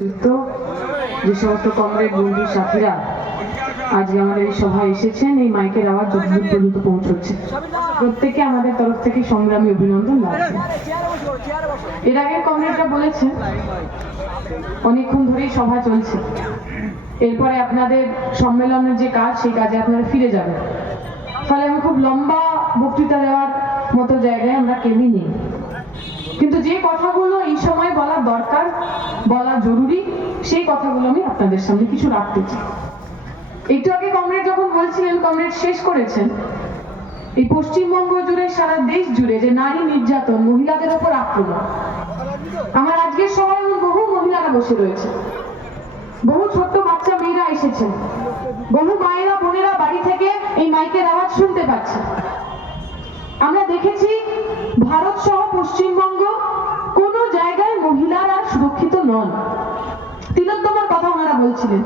যে সমস্ত কমরেড বন্ধু সাথীরা আজকে আমাদের এই সভায় এসেছেন, এই মাইকের আওয়াজ যতদূর পর্যন্ত পৌঁছচ্ছে। প্রত্যেকে আমাদের তরফ থেকে সংগ্রামী অভিনন্দন লাগছে এর আগে কমরেডরা বলেছেন অনেকক্ষণ ধরেই সভা চলছে। এরপরে আপনাদের সম্মেলনের যে কাজ, সেই কাজে আপনারা ফিরে যাবেন। ফলে আমি খুব লম্বা বক্তৃতা দেওয়ার মতো জায়গায় আমরা কেউই নেই। কিন্তু যে কথাগুলো এই সময় বলা দরকার বলা জরুরি সেই কথাগুলো আমি আপনাদের সামনে কিছু রাখতে চাই। একটু আগে কমরেড যখন বলছিলেন, কমরেড শেষ করেছেন, এই পশ্চিমবঙ্গ জুড়ে, সারা দেশ জুড়ে যে নারী নির্যাতন, মহিলাদের ওপর আক্রমণ, আমার আজকের সময় বহু মহিলারা বসে রয়েছে। বহু ছোট্ট বাচ্চা মেয়েরা এসেছেন বহু মায়েরা, বোনেরা বাড়ি থেকে এই মাইকের আওয়াজ শুনতে পাচ্ছে। আমরা দেখেছি ভারত সহ পশ্চিমবঙ্গ কোন জায়গায় মহিলারা সুরক্ষিত নন। কথা বলছিলেন।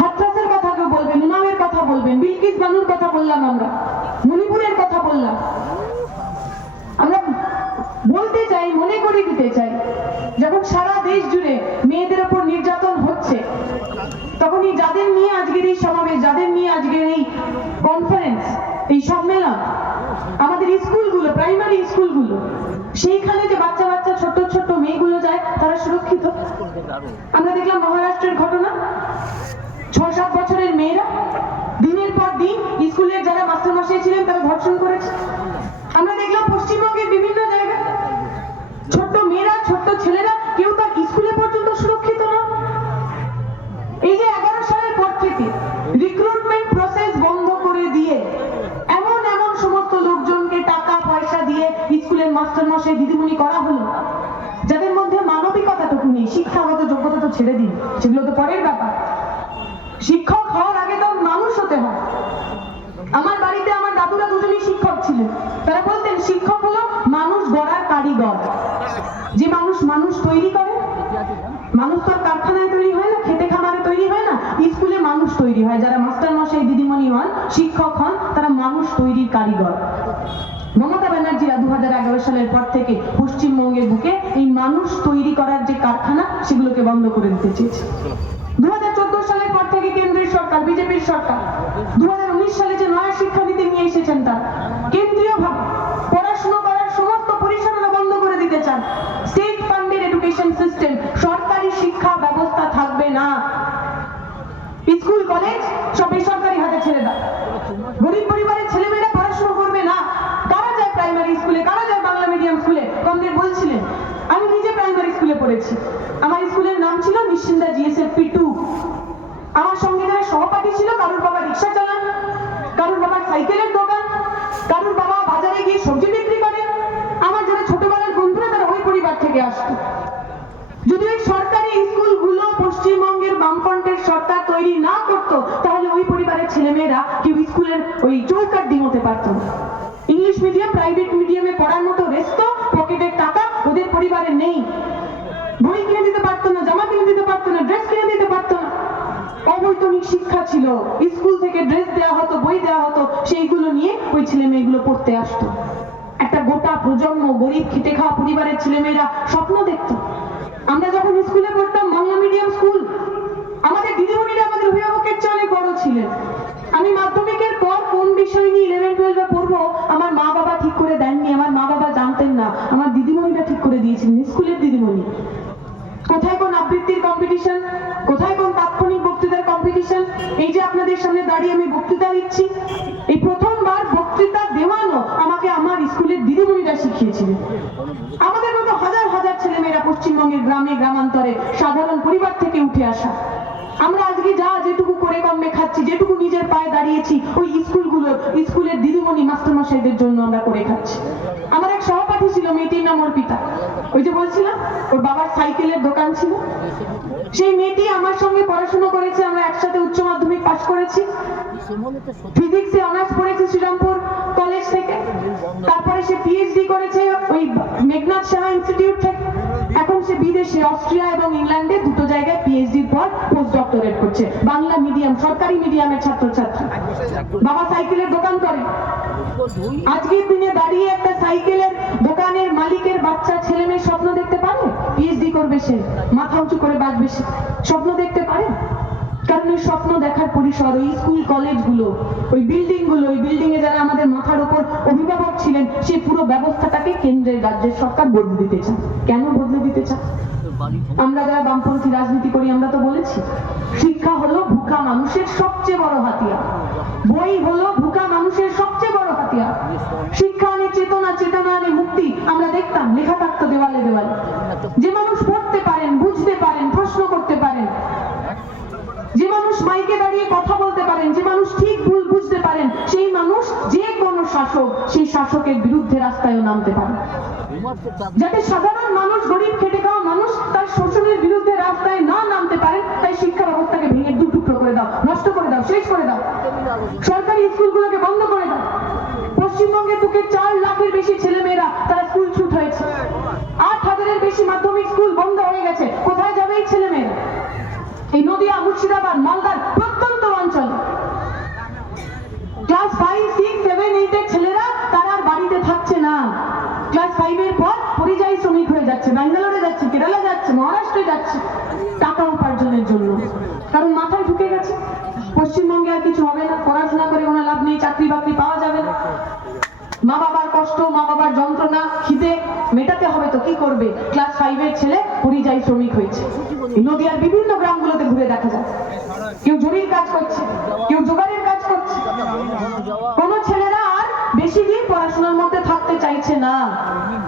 হাতরাসের কথা কেউ বলবেন উনামের কথা বলবেন, বিলকিস বানুর কথা বললাম আমরা, মণিপুরের কথা বললাম। আমরা বলতে চাই, মনে করে দিতে চাই, যখন সারা দেশ জুড়ে মেয়েদের ওপর নির্যাতন হচ্ছে তখন এই যাদের নিয়ে আজকের এই সমাবেশ, যাদের নিয়ে আজকের এই কনফারেন্স এই সম্মেলন, আমাদের স্কুলগুলো প্রাইমারি স্কুলগুলো, সেইখানে যে বাচ্চা আমরা দেখলাম মহারাষ্ট্রের ঘটনা। ছ সাত বছরের মেয়েরা দিনের পর দিন স্কুলের যারা মাস্টারমশাই ছিলেন তারা ধর্ষণ করেছে। আমরা দেখলাম পশ্চিমবঙ্গের বিভিন্ন জায়গায় ছোট্ট মেয়েরা, ছোট্ট ছেলেরা কেউ তার স্কুলে পর্যন্ত সুরক্ষিত না। এই যে এগারো সালের পর থেকে রিক্রুটমেন্ট প্রসেস বন্ধ করে দিয়ে এমন এমন সমস্ত লোকজনকে টাকা, পয়সা দিয়ে স্কুলের মাস্টার মশাই দিদিমণি করা হলো। নেই। শিক্ষাগত যোগ্যতা তো ছেড়ে দিন, সেগুলো তো পরের ব্যাপার। শিক্ষক হওয়ার আগে তো মানুষ হতে হয়। আমার বাড়িতে আমার দাদুরা দুজনেই শিক্ষক ছিলেন। তারা বলতেন, শিক্ষক হলো মানুষ গড়ার কারিগর। যে মানুষ মানুষ তৈরি করে, মানুষ তো কারখানায় তৈরি হয় না, খেতে খামারে তৈরি হয় না, স্কুলে মানুষ তৈরি হয়। যারা মাস্টার মশাই দিদিমণি হন, শিক্ষক হন, তারা মানুষ তৈরির কারিগর। মমতা ব্যানার্জিরা দু সালের পর থেকে পশ্চিমবঙ্গের বুকে এই মানুষ তৈরি করার যে কারখানা, সেগুলোকে বন্ধ করে দিতে চেয়েছে। দু সালের পর থেকে কেন্দ্রীয় সরকার, বিজেপির সরকার দু সালে যে নয়া শিক্ষানীতি নিয়ে এসেছেন তার কেন্দ্রীয় ভাবে পড়াশোনা করার সমস্ত পরিচালনা বন্ধ করে দিতে চান। স্টেট ফান্ডেড এডুকেশন সিস্টেম সরকারি শিক্ষা ব্যবস্থা থাকবে না। স্কুল, কলেজ সব বেসরকারি হাতে ছেড়ে দাও গরিব পরিবারের ছেলেমেয়েরা পড়াশোনা করবে না কারা যায় প্রাইমারি স্কুলে কারা যায় বাংলা মিডিয়াম স্কুলে কমদের বলছিলেন আমি নিজে প্রাইমারি স্কুলে পড়েছি আমার স্কুলের নাম ছিল নিশ্চিন্দা জিএসএফ পি টু আমার সঙ্গে যারা সহপাঠী ছিল, কারোর বাবা রিক্সা চালান, কারোর বাবার সাইকেলের দোকান, কারোর বাবা বাজারে গিয়ে সবজি বিক্রি করে। আমার যারা ছোটবেলার বন্ধুরা, তারা ওই পরিবার থেকে আসতো। যদি ওই সরকারি স্কুলগুলো পশ্চিমবঙ্গের বামফ্রন্টের সরকার তৈরি না করতো, তাহলে ওই পরিবারের ছেলেমেয়েরা কেউ স্কুলের ওই চৌকার ডিম হতে পারতো ইংলিশ মিডিয়াম, প্রাইভেট মিডিয়ামে পড়ার মতো রেস্ত, পকেটের টাকা ওদের পরিবারে নেই। বই কিনে দিতে পারতো না, জামা কিনে দিতে পারতো না ড্রেস কিনে দিতে পারতো না। অবৈতনিক শিক্ষা ছিল। স্কুল থেকে ড্রেস দেওয়া হতো, বই দেওয়া হতো, সেইগুলো নিয়ে ওই ছেলে মেয়েগুলো পড়তে আসতো। একটা গোটা প্রজন্ম গরিব, খেটে খাওয়া পরিবারের ছেলেমেয়েরা স্বপ্ন দেখতো। আমরা যখন স্কুলে পড়তাম, বাংলা মিডিয়াম স্কুল আমাদের দিদিমণিরা আমাদের অভিভাবকের অনেক বড় ছিলেন। আমি মাধ্যমিকের পর কোন বিষয় নিয়ে ইলেভেন টুয়েলভে পড়ব, আমার মা বাবা ঠিক করে দেননি, আমার মা বাবা জানতেন না। আমার দিদিমণিরা ঠিক করে দিয়েছিলেন, স্কুলের দিদিমণি। কোথায় কোন আবৃত্তির কম্পিটিশন কোথায় কোন তাৎক্ষণিক বক্তৃতার কম্পিটিশন এই যে আপনাদের সামনে দাঁড়িয়ে আমি বক্তৃতা দিচ্ছি, এই প্রথমবার বক্তৃতা দেওয়ানো আমাকে আমার স্কুলের দিদিমণিরা শিখিয়েছিলেন। আমাদের মতো হাজার হাজার ছেলেমেয়েরা পশ্চিমবঙ্গের গ্রামে, গ্রামান্তরে সাধারণ পরিবার থেকে উঠে আসা। আমরা আজকে যা যেটুকু করে কমে খাচ্ছি, যেটুকু নিজের পায়ে দাঁড়িয়েছি, ওই স্কুলগুলো, স্কুলের দিদিমণি, মাস্টারমশাইদের জন্য আমরা করে খাচ্ছি। আমার এক সহপাঠী ছিল মেয়েটির নাম অর্পিতা। ওই যে বলছিলাম, ওর বাবার সাইকেলের দোকান ছিল। সেই মেয়েটি আমার সঙ্গে পড়াশোনা করেছে, আমরা একসাথে উচ্চ মাধ্যমিক পাশ করেছি। ফিজিক্সে অনার্স পড়েছে শ্রীরামপুর কলেজ থেকে। তারপরে সে পিএইচডি করেছে ওই মেঘনাথ সাহা ইনস্টিটিউট থেকে। এখন সে বিদেশে, অস্ট্রিয়া এবং ইংল্যান্ডে দুটো জায়গায় পিএইচডির পর পোস্ট ডক্টরেট করছে। বাংলা মিডিয়াম সরকারি মিডিয়ামের ছাত্রছাত্রী। বাবা সাইকেলের দোকান করে। আজকের দিনে দাঁড়িয়ে একটা সাইকেলের দোকানের মালিকের বাচ্চা ছেলে মেয়ে স্বপ্ন দেখতে পারে? পিএইচডি করবে সে, মাথা উঁচু করে বাঁচবে সে। স্বপ্ন দেখতে পারে? কারণ ওই স্বপ্ন দেখার পরিসর, ওই স্কুল, কলেজগুলো, ওই বিল্ডিংগুলো ওই বিল্ডিং এ যারা আমাদের মাথার উপর অভিভাবক ছিলেন সেই পুরো ব্যবস্থাটাকে কেন্দ্রের রাজ্যের সরকার বদলে দিতে চান কেন বদলে দিতে চান আমরা যারা বামপন্থী রাজনীতি করি, আমরা তো বলেছি, শিক্ষা হলো ভুকা মানুষের সবচেয়ে বড় হাতিয়ার। বই হলো ভুকা মানুষের সবচেয়ে বড় হাতিয়ার। শিক্ষা আনে চেতনা চেতনা আনে মুক্তি, আমরা দেখতাম লেখা থাকতো দেওয়ালে দেওয়ালে। যে মানুষ পড়তে পারেন, বুঝতে পারেন, প্রশ্ন করতে পারেন, যে মানুষ মাইকে দাঁড়িয়ে কথা বলতে পারেন, যে মানুষ ঠিক ভুল বুঝতে পারেন, সেই মানুষ যে কোনো শাসক, সেই শাসকের বিরুদ্ধে রাস্তায়ও নামতে পারে। যাতে সাধারণ মানুষ, গরিব খেটে খাওয়া মানুষ তার শোষণের বিরুদ্ধে রাস্তায় না নামতে পারেন তাই শিক্ষা ব্যবস্থাকে ভেঙে দু টুকরো করে দাও, নষ্ট করে দাও, শেষ করে দাও। সরকারি স্কুলগুলোকে বন্ধ করে দাও। পশ্চিমবঙ্গের বুকে চার লাখের বেশি ছেলেমেয়েরা তারা স্কুল ছুট হয়েছে। আট হাজারের বেশি মাধ্যমিক স্কুল বন্ধ হয়ে গেছে। কোথায় যাবে এই ছেলেমেয়েরা? এই নদিয়া, মুর্শিদাবাদ, মালদার প্রত্যন্ত অঞ্চল ক্লাস ফাইভ সিক্স সেভেন এইটের ছেলেরা তারা আর বাড়িতে থাকছে না ক্লাস ফাইভের পর পরিযায়ী শ্রমিক হয়ে যাচ্ছে ব্যাঙ্গালোরে যাচ্ছে কেরালা যাচ্ছে মহারাষ্ট্রে যাচ্ছে টাকা উপার্জনের জন্য কারণ মাথায় ঢুকে গেছে পশ্চিমবঙ্গে আর কিছু হবে না পড়াশোনা করে কোনো লাভ নেই, চাকরি বাকরি পাওয়া যাবে না। মা বাবার কষ্ট, মা বাবার যন্ত্রণা, খিদে মেটাতে হবে তো, কি করবে? ক্লাস ফাইভের ছেলে পরিযায়ী শ্রমিক হয়েছে। নদিয়ার বিভিন্ন গ্রামগুলোতে ঘুরে দেখা যায়। কেউ জরির কাজ করছে, কেউ জোগাড়ের কাজ করছে। কোনো ছেলেরা আর বেশি দিন পড়াশোনার মধ্যে থাকতে চাইছে না।